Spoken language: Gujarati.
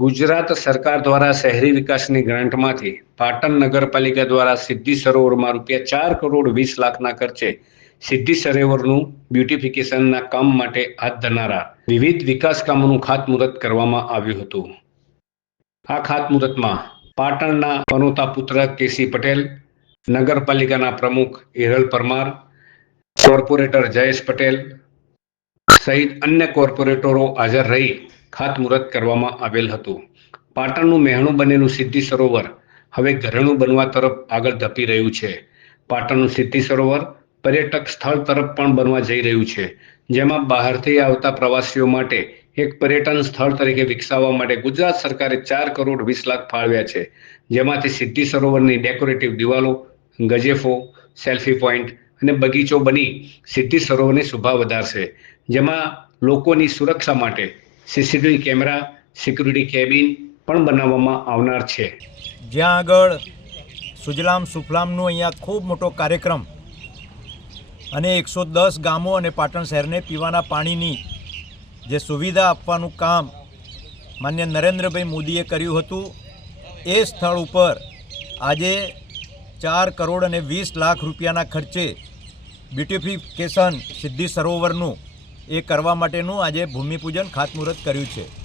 ગુજરાત સરકાર દ્વારા શહેરી વિકાસની ગ્રાન્ટમાંથી પાટણ નગરપાલિકા દ્વારા સિદ્ધિ સરોવરમાં રૂપિયા ચાર કરોડ વીસ લાખના ખર્ચે સિદ્ધિ સરોવરનું બ્યુટિફિકેશનના કામ માટે હાથ ધરનારા વિવિધ વિકાસ કામોનું ખાતમુહૂર્ત કરવામાં આવ્યું હતું. આ ખાતમુહૂર્તમાં પાટણના પનોતા પુત્ર કેસી પટેલ, નગરપાલિકાના પ્રમુખ હિરલ પરમાર, કોર્પોરેટર જયેશ પટેલ સહિત અન્ય કોર્પોરેટરો હાજર રહી ખાતમુહૂર્ત કરવામાં આવેલ હતું. પાટણનું મહેણું બનેલું સિદ્ધિ સરોવર હવે ઘરેણું બનવા તરફ આગળ ધપી રહ્યું છે. પાટણનું સિદ્ધિ સરોવર પર્યટક સ્થળ તરફ પણ બનવા જઈ રહ્યું છે, જેમાં બહારથી આવતા પ્રવાસીઓ માટે એક પર્યટન સ્થળ તરીકે વિકસાવવા માટે ગુજરાત સરકારે ચાર કરોડ વીસ લાખ ફાળવ્યા છે, જેમાંથી સિદ્ધિ સરોવરની ડેકોરેટિવ દિવાલો, ગજેફો, સેલ્ફી પોઈન્ટ અને બગીચો બની સિદ્ધિ સરોવરની શોભા વધારશે, જેમાં લોકોની સુરક્ષા માટે સીસીટીવી કેમેરા, સિક્યુરિટી કેબિન પણ બનાવવામાં આવનાર છે. જ્યાં આગળ સુજલામ સુફલામનો અહીંયા ખૂબ મોટો કાર્યક્રમ અને એકસો દસ ગામો અને પાટણ શહેરને પીવાના પાણીની જે સુવિધા આપવાનું કામ માન્ય નરેન્દ્રભાઈ મોદીએ કર્યું હતું, એ સ્થળ ઉપર આજે ચાર કરોડ અને વીસ લાખ રૂપિયાના ખર્ચે બ્યુટિફિકેશન સિદ્ધિ સરોવરનું એ કરવા માટેનું આજે ભૂમિપૂજન ખાતમુહૂર્ત કર્યું છે.